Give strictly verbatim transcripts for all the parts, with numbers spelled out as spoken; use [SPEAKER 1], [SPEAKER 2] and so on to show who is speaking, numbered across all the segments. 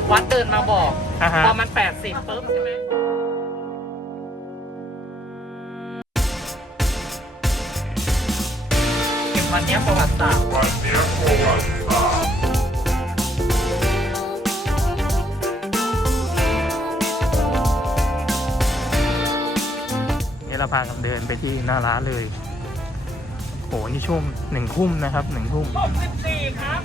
[SPEAKER 1] วัดเดินมาบอก
[SPEAKER 2] อ่าฮะ
[SPEAKER 1] พอมันแปดสิบปุ๊บใช่ไหมวันนี้ประวัติศาสตร์วันนี้ประวัติศาสตร์
[SPEAKER 2] นี่เราพากันเดินไปที่หน้าร้านเลยโหนี่ช่วงหนึ่งทุ่มนะครับหนึ่งทุ่ม
[SPEAKER 1] หกสิบสี่ครับ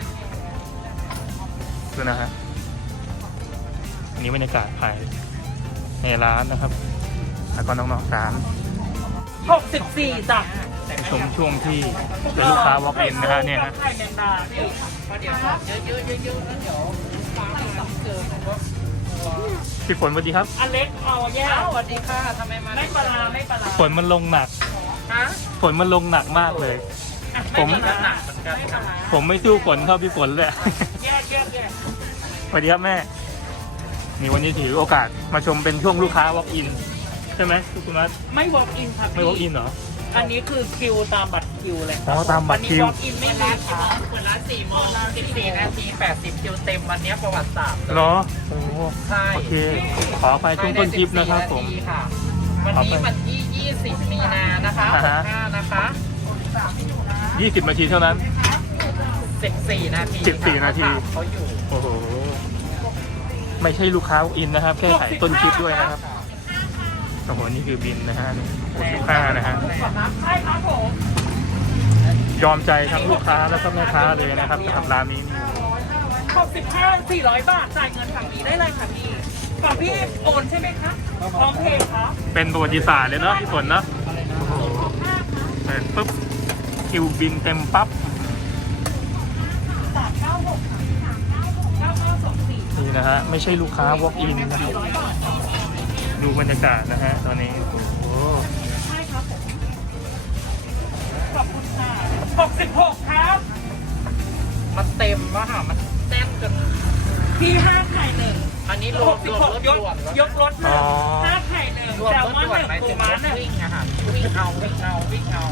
[SPEAKER 2] ดูนะฮะอันนี้บรรยากาศภายในร้านนะครับแล้วก็น้องๆร้าน
[SPEAKER 1] หกสิบสี่จ้ะ
[SPEAKER 2] ชมช่วงที่เป็นลูกค้า walk in นะฮะเนี่ยฮะ
[SPEAKER 1] ไข่แมงดาพี่เดี๋ยวเยอะๆเยอะๆแล้วเดี๋ยวฟ้าไม่สับเกิน
[SPEAKER 2] พี่ฝนสวัสดีครับ
[SPEAKER 1] อเล็กเอาแย่สวัสดีค่ะทำไมมาไม่ปลาไม่ปลา
[SPEAKER 2] ฝนมันลงหนัก
[SPEAKER 1] ฮะ
[SPEAKER 2] ฝนมันลงหนักมากเลย ผม
[SPEAKER 1] หนักเหมือนกันค่ะ
[SPEAKER 2] ผมไม่สู้ฝนเท่าพี่ฝนเลย
[SPEAKER 1] แยกแยกแยก
[SPEAKER 2] สวัสดีครับแม่นี่วันนี้ถือโอกาสมาชมเป็นช่วงลูกค้า walk in ใช่ไหมคุณนัท
[SPEAKER 1] ไม่ walk in ครับ
[SPEAKER 2] ไม่ walk in เหรอ
[SPEAKER 1] อันนี้คือคิวตามบัตรคิวเลย
[SPEAKER 2] อ๋อตามบัตรคิว
[SPEAKER 1] วันนี้ walk in ไม่มีค่ะเปิดร้านสี่โมงสิบสี่นาทีแปดสิบคิวเต็มวันนี้ประวัติศาสตร์
[SPEAKER 2] เหรอโอ้
[SPEAKER 1] ใช่
[SPEAKER 2] โอเค ขอไปช่วงต้นคลิปนะครับผม
[SPEAKER 1] วันนี้วันที่ยี่สิบมีนานะคะ
[SPEAKER 2] อ่าฮะ
[SPEAKER 1] ห้านะคะ
[SPEAKER 2] ยี่สิบนาทีเท่านั้น
[SPEAKER 1] สิบสี่นาที
[SPEAKER 2] สิบสี่นาที
[SPEAKER 1] เขาอยู่
[SPEAKER 2] โอ้โห ไม่ใช่ลูกค้า walk in นะครับ แค่ถ่ายต้นคลิปด้วยนะครับ โอ้โห นี่คือบินนะฮะหกสิบห้านะฮะ
[SPEAKER 1] ใช่ครับผม
[SPEAKER 2] ยอมใจทั้งลูกค้าแล้วก็แม่ค้าเลยนะครับสำหรับร้านนี้นี่
[SPEAKER 1] หกสิบห้า สี่ร้อยบาท จ่ายเงินฝั่งนี้ได้เลยค่ะพี่ฝั่งพี่โอนใช่ไหมคะพร้อมเพย์ครับ
[SPEAKER 2] เป็นประวัติศาสตร์เลยเนาะพี่ฝนเนาะโอ้โหเปิดปุ๊บคิวบินเต็มปั๊บ
[SPEAKER 1] สามเก้าหกเก้าเก้าสองสี่
[SPEAKER 2] นี่นะฮะ ไม่ใช่ลูกค้า walk in นะครับดูบรรยากาศนะฮะ ตอนนี้ โอ้โห
[SPEAKER 1] ใช่ครับผมขอบคุณค่ะหกสิบหกครับ มันเต็มวะค่ะ มันแน่นจนพี่ห้าไข่หนึ่ง อันนี้รวมรวมรถด่วนยกรถหนึ่งห้าไข่หนึ่งแซลมอนหนึ่งปูม้าหนึ่งวิ่งอะค่ะวิ่งเอาวิ่งเอาวิ่งเอา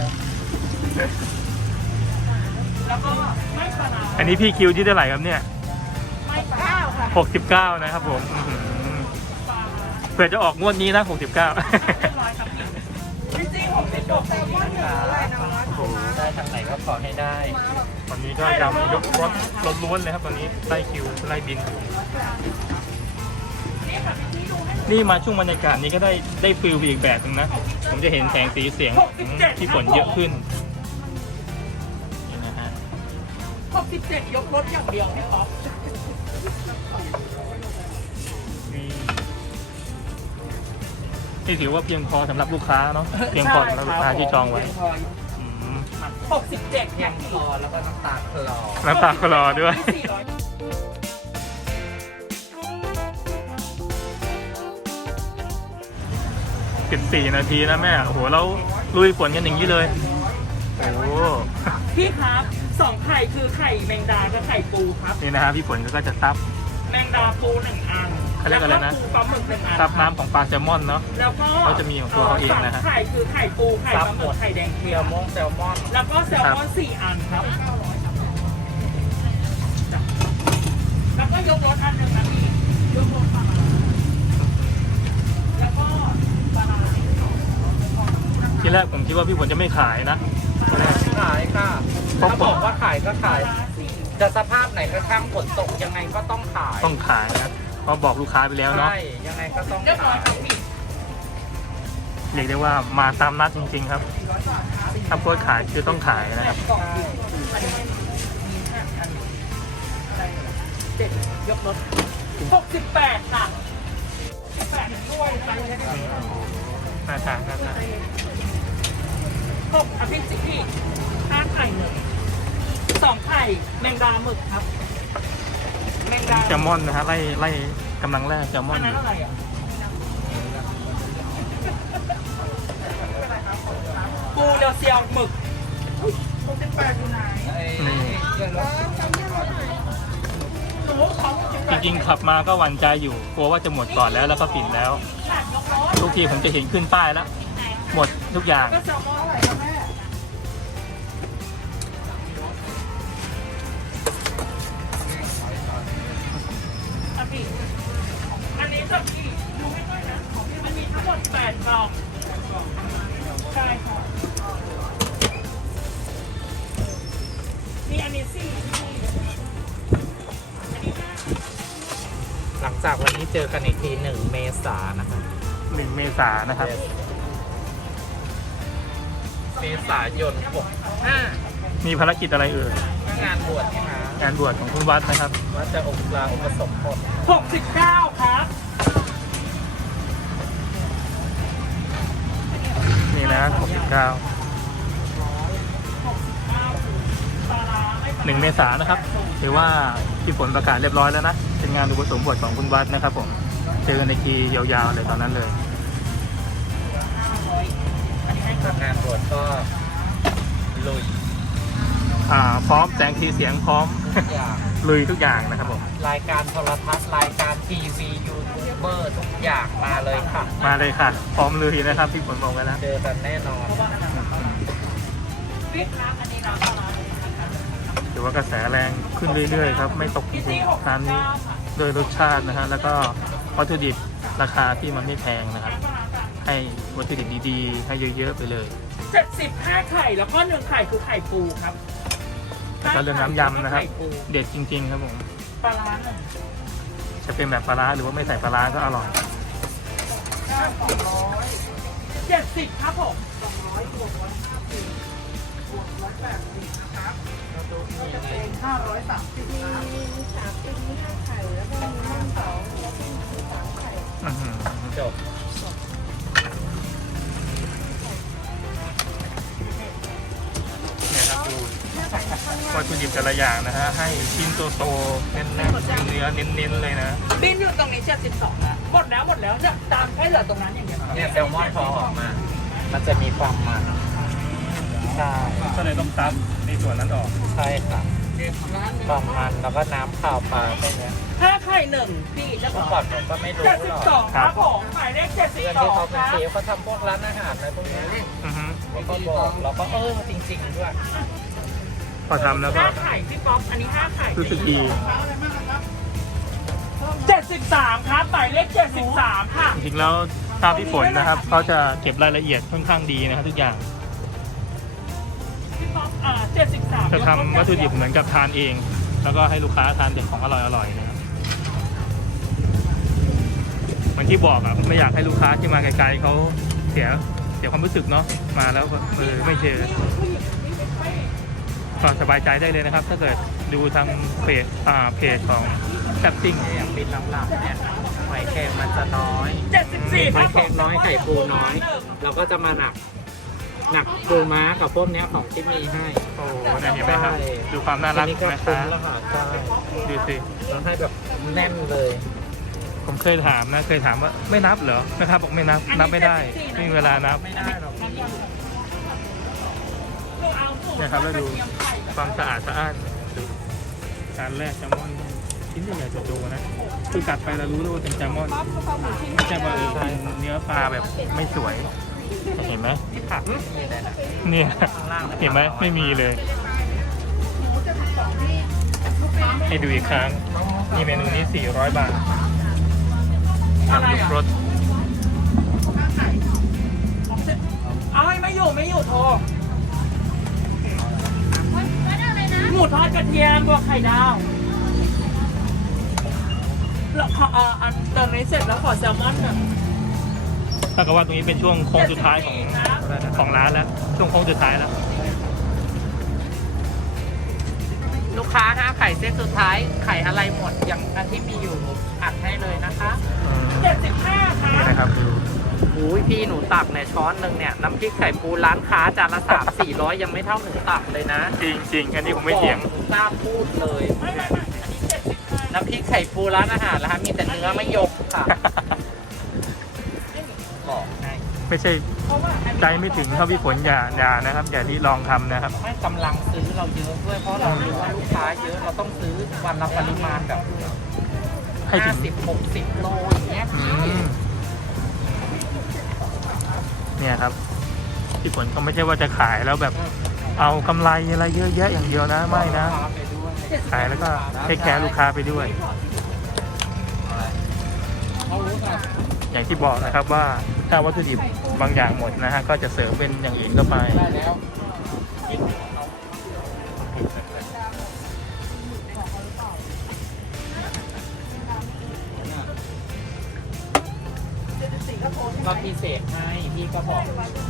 [SPEAKER 1] แล้วก็ไม่ปลาร้า
[SPEAKER 2] อันนี้พี่คิวที่เท่าไหร่ครับเนี่ย
[SPEAKER 1] ไม่ปลาร้าค่ะ
[SPEAKER 2] หกสิบเก้านะครับผมอื้อหือเผื่อจะออกงวดนี้นะหกสิบเก้า
[SPEAKER 1] เรียบร้อยครับพี่จริงๆผมเป็นดอกแซลมอนหนึ่งเลยนะ
[SPEAKER 2] โอ้โห
[SPEAKER 1] ได้ทางไหนก็ขอให้ได้
[SPEAKER 2] วันนี้ก็ยำยกรถรถล้วนเลยครับตอนนี้ไล่คิวไล่บินอยู่นี่มาช่วงบรรยากาศนี้ก็ได้ได้ฟิลอีกแบบนึงนะ ผมจะเห็นแสงสีเสียงที่ฝนเยอะขึ้นนี่นะฮะ
[SPEAKER 1] หกสิบเจ็ดยกรถอย่างเดียวพี่ป๊อป
[SPEAKER 2] นี่นี่ถือว่าเพียงพอสำหรับลูกค้าเนาะเพียงพอสำหรับลูกค้าที่จองไว้อืม
[SPEAKER 1] หกสิบเจ็ดยังคอแล้วก็น้ำตาคลอ
[SPEAKER 2] น้ำตาคลอด้วย
[SPEAKER 1] สี่ร้อย
[SPEAKER 2] สิบสี่นาทีนะแม่โอ้โหแล้วลุยฝนกันอย่างนี้เลยโอ้โห
[SPEAKER 1] พี่ครับสองไข่คือไข่แมงดากับไข่ปูครับ
[SPEAKER 2] นี่นะฮะพี่ฝนก็จะซับ
[SPEAKER 1] แมงดาปูหนึ่งอัน
[SPEAKER 2] เขาเรียกอะไรนะ
[SPEAKER 1] แล้วปูปลาหมึกหนึ่งอัน
[SPEAKER 2] ซับน้ำของปลาแซลมอนเนาะ
[SPEAKER 1] แล้วก็
[SPEAKER 2] เขาจะมีของตัวเขาเองนะฮะ
[SPEAKER 1] สไข่คือไข่ปูไข่ปลาหมึกไข่แดงเค็มแซลมอนแล้วก็แซลมอนสี่อันครับแล้วก็ยกรถอันหนึ่งนะพี่ยกรถปลาร้าแล้วก็ปลาร้า
[SPEAKER 2] ทีแรกผมคิดว่าพี่ฝนจะไม่ขายนะทีแรก
[SPEAKER 1] ขายค่ะ
[SPEAKER 2] เพราะ
[SPEAKER 1] ถ้าบอกว่าขายก็ขาย จะสภาพไหนก็ช่างฝนตกยังไงก็ต้องขาย
[SPEAKER 2] ต้องขายนะเพราะบอกลูกค้าไปแล้วเนาะ
[SPEAKER 1] ใช่ยังไงก็ต้องขาย
[SPEAKER 2] เรียกได้ว่ามาตามนัดจริงๆครับถ้าโพสต์ขายคือต้องขายนะครับ
[SPEAKER 1] เจ็ดยกรถหกสิบแปดค่ะแปดด้วยไปเลย
[SPEAKER 2] น่าทานน่าทาน
[SPEAKER 1] หกอภิสิทธิ์ห้าไข่หนึ่งสองไข่แมงดาหมึกครับ แมงดา
[SPEAKER 2] แซลมอนนะฮะไล่ไล่กำลังแรกแซลมอ
[SPEAKER 1] อั
[SPEAKER 2] น
[SPEAKER 1] นนั้นอะไรอ่ะปูเดลเซียวหมึกหกสิบแปดอยู่ไหน
[SPEAKER 2] นี่
[SPEAKER 1] หนูของ
[SPEAKER 2] จริงๆขับมาก็หวั่นใจอยู่กลัวว่าจะหมดก่อนแล้วแล้วก็ปิดแล้ว
[SPEAKER 1] ยกรถ
[SPEAKER 2] ทุกทีผมจะเห็นขึ้นป้ายแล้ว หมดทุกอย่าง
[SPEAKER 1] ก็แซลมอนอะไรนะแม่อจากวันนี้เจอกันอีกทีหนึ่งเมษายนนะครับ
[SPEAKER 2] หนึ่งเมษายนนะครับ
[SPEAKER 1] เมษายนหกห้า
[SPEAKER 2] มีภารกิจอะไรเอ่ย
[SPEAKER 1] งานบวชนี่นะ
[SPEAKER 2] งานบวชของคุณวัดนะครับ
[SPEAKER 1] ว่าจะอบลาอุปสมบทหกสิบเก้าครับ
[SPEAKER 2] นี่นะหกสิบเก้าหนึ่งเมษายนนะครับถือว่าพี่ฝนประกาศเรียบร้อยแล้วนะ เป็นงานอุปสมบทของคุณวัดนะครับผมเจอกันในทียาวๆเลยตอนนั้นเลย
[SPEAKER 1] งานบวชก็ลุย
[SPEAKER 2] อ่าพร้อมแสงทีเสียงพร้อม
[SPEAKER 1] ทุกอย่าง
[SPEAKER 2] ลุยทุกอย่างนะครับผม
[SPEAKER 1] รายการโทรทัศน์รายการทีวียูทูบเบอร์ทุกอย่างมาเลยค่ะ
[SPEAKER 2] มาเลยค่ะ พร้อมลุยนะครับพี่ฝนบอกไว้แล้ว
[SPEAKER 1] เจอกันแน่นอน
[SPEAKER 2] ถือว่ากระแสแรงขึ้นเรื่อยๆครับไม่ตกจริงๆร้านนี้โดยรสชาตินะฮะแล้วก็วัตถุดิบราคาที่มันไม่แพงนะครับ ให้วัตถุดิบดีๆให้เยอะๆไปเลย
[SPEAKER 1] เจ็ดสิบห้าไข่แล้วก็หนึ่งไข่คือไข่ปูครับ
[SPEAKER 2] แล้วก็เรื่องน้ำยำนะครับ
[SPEAKER 1] ไข่ปู
[SPEAKER 2] เด็ดจริงๆครับผม
[SPEAKER 1] ปลาร้าหนึ่ง
[SPEAKER 2] จะเป็นแบบปลาร้าหรือว่าไม่ใส่ปลาร้าก็อร่อย
[SPEAKER 1] เจ็ดสิบครับผม ห้าร้อยสามสิบ
[SPEAKER 3] มีสามปิ้งมีห้าไข่แล้วก็มีน่องสองแล้วก็มีสามไข่
[SPEAKER 2] อื้อหือ
[SPEAKER 1] จบ
[SPEAKER 2] เนี่ยครับดูวัตถุดิบแต่ละอย่างนะฮะให้ชิ้นโตๆแน่นๆเนื้อเน้นๆเลยนะ
[SPEAKER 1] บินอยู่ตรงนี้เจ็ดสิบสองแล้วหมดแล้วหมดแล้วเนี่ยตามแค่เหลือตรงนั้นอย่างเดียวเนี่ยแซลมอนพอออกมา มันจะมีความมันใช่
[SPEAKER 2] ก็เลยต้องตัดในส่วนนั้นออก
[SPEAKER 1] ใช่ค่ะความมันแล้วก็น้ำข่าวปลาแค่นี้
[SPEAKER 4] ห้าไข่หนึ่งพี่จะ
[SPEAKER 1] เมื่อก่อนผมก็ไม่รู้
[SPEAKER 4] เจ็ดสิ
[SPEAKER 1] ห
[SPEAKER 4] บ
[SPEAKER 1] รอก
[SPEAKER 4] สองครับผมหมายเลขเจ็ดสิบ
[SPEAKER 1] เพื่อน
[SPEAKER 4] สอ
[SPEAKER 1] ที่
[SPEAKER 4] ง
[SPEAKER 1] เขา
[SPEAKER 4] ค
[SPEAKER 1] เป็น
[SPEAKER 4] รับ
[SPEAKER 1] เชฟเขาทำพวกร้านอาหารอะไรพวกนี้
[SPEAKER 2] อือฮึ
[SPEAKER 1] เขาก็บอกเราก็เออจริงๆด้วย
[SPEAKER 2] พอทำแล้วก็
[SPEAKER 4] ห้าไข่พี่ป๊อปอันนี้ห้าไข่
[SPEAKER 2] รู้สึกดี
[SPEAKER 4] เจ็ดสิบสามครับหมายเลขเจ็ดสิบสามค่ะ
[SPEAKER 2] จริงๆแล้วตามพี่ฝนนะครับเขาจะเก็บรายละเอียดค่อนข้างดีนะครับทุกอย่าง
[SPEAKER 4] พี่ป๊อปอ่าเจ็ดสิบสาม
[SPEAKER 2] จะทำวัตถุดิบเหมือนกับทานเอง แล้วก็ให้ลูกค้าทานแต่ของอร่อยๆนะครับเหมือนที่บอกอะไม่อยากให้ลูกค้าที่มาไกลๆเขาเสียเสียความรู้สึกเนาะมาแล้วเออไม่เจอก็สบายใจได้เลยนะครับ ถ้าเกิดดูทางเพจอ่าเพจของแซ่บซิ่ง
[SPEAKER 1] อย่างปิดหลังๆเนี่ยหอยแครงมันจะน้อย
[SPEAKER 4] เจ็ดสิบสี่
[SPEAKER 1] ห
[SPEAKER 4] ค
[SPEAKER 1] อ
[SPEAKER 4] รั
[SPEAKER 1] ย
[SPEAKER 4] บ
[SPEAKER 1] แครงน้อยไข่ปูน้อย เราก็จะมาหนัก หนักปูม้ากับพวกเนี้ยของที่มีให้
[SPEAKER 2] โอ้เนี่ยเห็นไหมครับดูความน่ารัก
[SPEAKER 1] ทีนี้ก็
[SPEAKER 2] นะค
[SPEAKER 1] คุ้
[SPEAKER 2] รั
[SPEAKER 1] ม
[SPEAKER 2] บ
[SPEAKER 1] แล้วค่ะใช่
[SPEAKER 2] ดูสิ
[SPEAKER 1] เราให้แบบแน่นเลย
[SPEAKER 2] ผมเคยถามนะเคยถามว่าไม่นับเหรอนะครับบอกไม่นับนับไม่ได้ไม่มีเวลานับ
[SPEAKER 1] ไม่ได้หรอก
[SPEAKER 2] เนี่ยครับแล้วดูความสะอาดสะอ้านดูการแรกแซลมอนชิ้นใหญ่ๆโตๆนะคือกัดไปแล้วรู้เลยว่าเป็นแซลมอนไม่ใช่ว่าเออเป็นเนื้อปลาแบบไม่สวยเห็นไหม
[SPEAKER 1] ผักมีเลยนะ
[SPEAKER 2] เนี่ยเห็นไหมไม่มีเลยให้ดูอีกครั้งนี่เมนูนี้สี่ร้อยบาท
[SPEAKER 4] อะไร
[SPEAKER 2] ลูก
[SPEAKER 4] อ่ะ
[SPEAKER 2] รส
[SPEAKER 4] เอาให้ไม่อยู่ไม่อยู่โทรหมูทอดกระเทียมบวกไข่ดาวแล้วขอเอ่ออันเติมนี้เสร็จแล้วขอแซลมอนหน่อย
[SPEAKER 2] ถ้ากับว่าตรงนี้เป็นช่วงโค้งสุดท้ายของของร้านแล้วช่วงโค้งสุดท้ายแล้ว
[SPEAKER 1] ลูกค้าห้าไข่เส้นสุดท้ายไข่อะไรหมดอย่างอันที่มีอยู่อัดให้เลยนะคะ
[SPEAKER 2] อืม
[SPEAKER 4] เจ็ดสิบห้าครั
[SPEAKER 2] นี่
[SPEAKER 4] บ
[SPEAKER 2] นะครับดู
[SPEAKER 1] อุ้ยพี่หนูตักเนี่ยช้อนหนึ่งเนี่ยน้ำพริกไข่ปูร้านค้าจานละสามสี่ร้อยยังไม่เท่าหนูตักเลยนะ
[SPEAKER 2] จริงจริงๆอันนี้ผมไม่เถียง
[SPEAKER 1] บอกหนูกล้าพูดเลย
[SPEAKER 4] ไม่ไม่ไม่อันนี้เจ็ดสิบห้า
[SPEAKER 1] น้ำพริกไข่ปูร้านอาหารนะคะมีแต่เนื้อไม่ยกค่ะบอกให้
[SPEAKER 2] ไม่ใช่
[SPEAKER 4] เพราะว่าอันนี้
[SPEAKER 2] ใจไม่ถึงเท่าพี่ฝนอย่าอย่านะครับ อย่าที่ลองทำนะครับ
[SPEAKER 1] ไม่กำลังซื้อเราเยอะด้วยเพราะเรารู้ว่าลูกค้าเยอะเราต้องซื้อวันละปริมาณแบบ
[SPEAKER 2] ให้ถึ
[SPEAKER 1] ห้าง สิบหกสิบโลอย่างเงี้ย
[SPEAKER 2] อื
[SPEAKER 1] พี่
[SPEAKER 2] มเนี่ยครับพี่ฝนก็ไม่ใช่ว่าจะขายแล้วแบบเอากำไรอะไรเยอะแยะอย่างเดียวนะไม่นะ
[SPEAKER 1] ลูกค้าไปด้วย
[SPEAKER 2] ขายแล้วก็เทคแคร์ลูกค้าไปด้วย
[SPEAKER 1] เขารู้ค่ะ
[SPEAKER 2] อย่างที่บอกนะครับว่าถ้าวัตถุดิบบางอย่างหมดนะฮะก็จะเสริมเป็นอย่างอื่นเข้าไป
[SPEAKER 1] ได้แล้ว
[SPEAKER 2] น
[SPEAKER 1] พิเศษให้พี่ก็บอก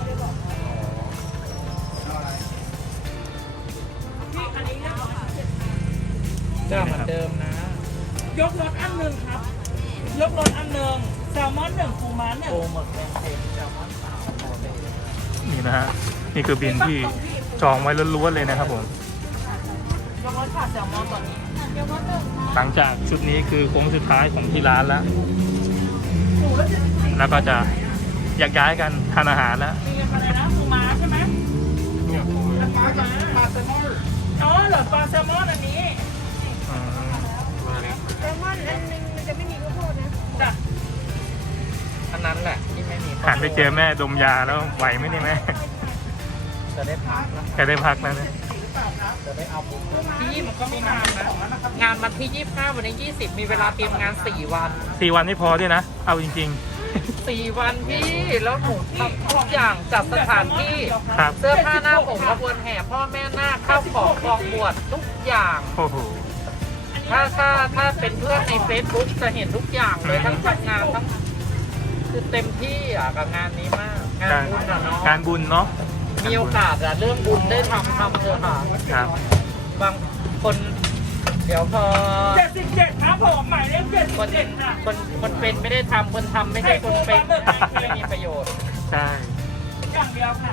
[SPEAKER 4] พี่อันนี้เรียบร้อยเจ็ด
[SPEAKER 1] ก็เหมือนเดิมนะ
[SPEAKER 4] ยกรถอันหนึ่งครับ ยกรถอันหนึ่งแซลมอนหนึ่งปูม้าหนึ่ง
[SPEAKER 1] โอหมึกแดงเค็มแซลมอนสาวโอเบ
[SPEAKER 2] นี่นะฮะนี่คือบินที่จองไว้ล้วนๆเลยนะครับผม
[SPEAKER 4] ยกรถขาดแซลมอนตอนนี้
[SPEAKER 2] หลังจากชุดนี้คือโค้งสุดท้ายของที่ร้านแล้ว แล้วก็จะแยกย้ายกันทานอาหารแล้ว
[SPEAKER 4] นี่อะไรนะปูม้าใช่ไหมปูม้ากับปลาแซลมอนอ๋อเหรอปลาแซลมอนอันนี้
[SPEAKER 2] อืม
[SPEAKER 3] แซลมอนอันนึงมันจะไม่มีข้าวโพดนะ
[SPEAKER 4] จ้ะ
[SPEAKER 1] อันนั้นแหละที่ไม่มี
[SPEAKER 2] หันไปเจอแม่ดมยาแล้วไหวไหมเนี่ยแม่
[SPEAKER 1] จะได้พักนะ
[SPEAKER 2] แกได้พักแล้วนะ
[SPEAKER 1] จะได้เอาบุญที่มันก็ไม่นานนะงานวันที่ยี่สิบห้าวันนี้ยี่สิบมีเวลาเตรียมงานสี่วัน
[SPEAKER 2] สี่วันไม่พอด้วยนะ เอาจริง
[SPEAKER 1] สี่วันพี่แล้วหนูทำทุกอย่างจัดสถานที่
[SPEAKER 2] ๆ ครับ
[SPEAKER 1] เสื้อผ้าหน้าผมขบวนแห่พ่อแม่นาคข้าวของกองบวชทุกอย่าง
[SPEAKER 2] โอ้โห
[SPEAKER 1] ถ้าถ้าถ้าเป็นเพื่อนใน Facebook จะเห็นทุกอย่างเลยทั้งทำงานทั้งคือเต็มที่อ่ะกับงานนี้มาก งานบุญอ่ะเนาะ
[SPEAKER 2] การบุญเนาะ
[SPEAKER 1] มีโอกาสอะเรื่องบุญได้ทำทำเถอะค่ะ
[SPEAKER 2] ครับ
[SPEAKER 1] บางคน เดี๋ยวพอ
[SPEAKER 4] เจ็ดสิบเจ็ดครับผมหมายเลขเจ็ดสิ
[SPEAKER 1] ค
[SPEAKER 4] บ
[SPEAKER 1] น
[SPEAKER 4] เจ็ดค่ะ
[SPEAKER 1] คนคนเป็นไม่ได้ทำคนทำไม่ใช่คนเป็นไม่มีประโยชน์
[SPEAKER 2] ใช่
[SPEAKER 4] อย่างเดียวค่ะ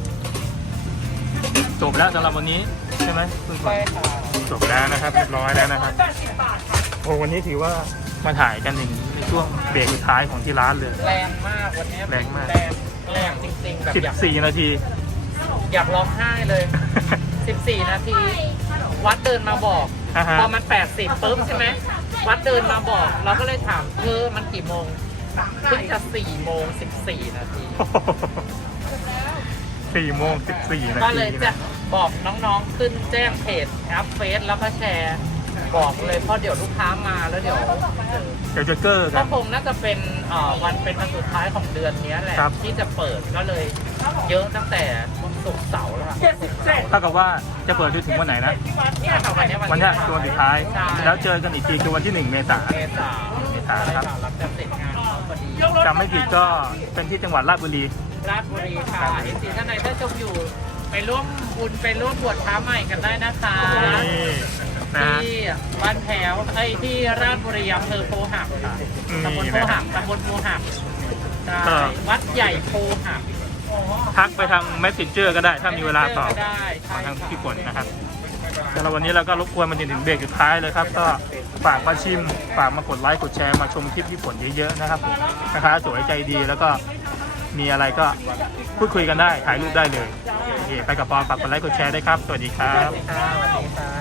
[SPEAKER 2] จบแล้วสำหรับวันนี้ใช่ไหมคุณฝ
[SPEAKER 1] ใช่
[SPEAKER 2] น
[SPEAKER 1] ค่ะ
[SPEAKER 2] จบแล้วนะครับเรียบร้อยแล้วนะครับ
[SPEAKER 4] แปดสิบบาทค่ะ
[SPEAKER 2] โอ้วันนี้ถือว่ามาถ่ายกันถึงในช่วงเบรกสุดท้ายของที่ร้านเลย
[SPEAKER 1] แรงมากวันนี้
[SPEAKER 2] แรงมาก
[SPEAKER 1] แรงแรงจริงๆแบบอยาก
[SPEAKER 2] สิบสี่ นาที
[SPEAKER 1] อยากร้องไห้เลย สิบสี่ นาที วัดเดินมาบอก
[SPEAKER 2] อ่าฮะ
[SPEAKER 1] พอมันแปดสิบปุ๊บใช่ไหมวัดเดินมาบอก เราก็เลยถามเธอมันกี่โมงเพิ่งจะสี่โมงสิบสี่นาที
[SPEAKER 2] สี่โมงสิบสี่นา
[SPEAKER 1] ก็
[SPEAKER 2] ที
[SPEAKER 1] เลยจะ
[SPEAKER 2] นะ
[SPEAKER 1] บอกน้องๆขึ้นแจ้งเพจอัพเฟซแล้วก็แชร์ บอกเลยเพราะเดี๋ยวลูกค้ามาแล้วเดี๋ยว
[SPEAKER 2] เดี๋ยวจะเกอร์กั
[SPEAKER 1] ก็
[SPEAKER 2] น
[SPEAKER 1] คงน่าจะเป็นเอ่อวันเป็นวันสุดท้ายของเดือนนี้แหละ
[SPEAKER 2] ครับ
[SPEAKER 1] ที่จะเปิดก็เลยเยอะตั้งแต่ศุกร์เสาร์แล้วค่ะ
[SPEAKER 4] เจ็ดสิบเจ็ด
[SPEAKER 2] เท่ากับว่าจะเปิดจนถึงวันไหนนะ
[SPEAKER 1] เนี่ยค่ะวันนี้
[SPEAKER 2] วันเนี้ย
[SPEAKER 1] ที่
[SPEAKER 2] ตัวสุดท้าย
[SPEAKER 1] ใช่
[SPEAKER 2] แล้วเจอกันอีกทีคือวันที่หนึ่งเมษาย
[SPEAKER 1] เม
[SPEAKER 2] น
[SPEAKER 1] ษา
[SPEAKER 2] เมษานะครับ
[SPEAKER 1] หลังจากเสร็จงานเขาพอดี
[SPEAKER 2] จำไม่ผิดก็เป็นที่จังหวัดราชบุรี
[SPEAKER 1] ราชบุรีค่ะเอฟซีท่านใดถ้าชมอยู่ไปร่วมบุญไปร่วมบวชพระใหม่กันได้นะคะ
[SPEAKER 2] นี่นะ
[SPEAKER 1] ที่บ้านแถวไอ้ยที่ราชบุรีอำเภอโพหักค่ะ
[SPEAKER 2] อืม
[SPEAKER 1] ตำบลโพหักตำบลโพหักใช่
[SPEAKER 2] ก็
[SPEAKER 1] วัดใหญ่โพหัก
[SPEAKER 2] ทักไปทาง Messenger ก็ได้ถ้ามีเวลาตอบ
[SPEAKER 1] ก็ได้ใช่
[SPEAKER 2] ทาง
[SPEAKER 1] ค่ะ
[SPEAKER 2] พี่ฝนนะครับสำหรับวันนี้เราก็รบกวนมาจนถึงเบรกสุดท้ายเลยครับ ก็ฝากมาชิม ฝากมากดไลค์กดแชร์มาชมคลิปพี่ฝนเยอะๆนะครับผมนะคะสวยใจดีแล้วก็มีอะไรก็พูดคุยกันได้ถ่ายรูปได้เลยโอเคไปกับปอฝากกดไลค์กดแชร์ได้วยครับ สวัสดีครับ
[SPEAKER 1] สวัสดีค่ะสวัสดีค่ะ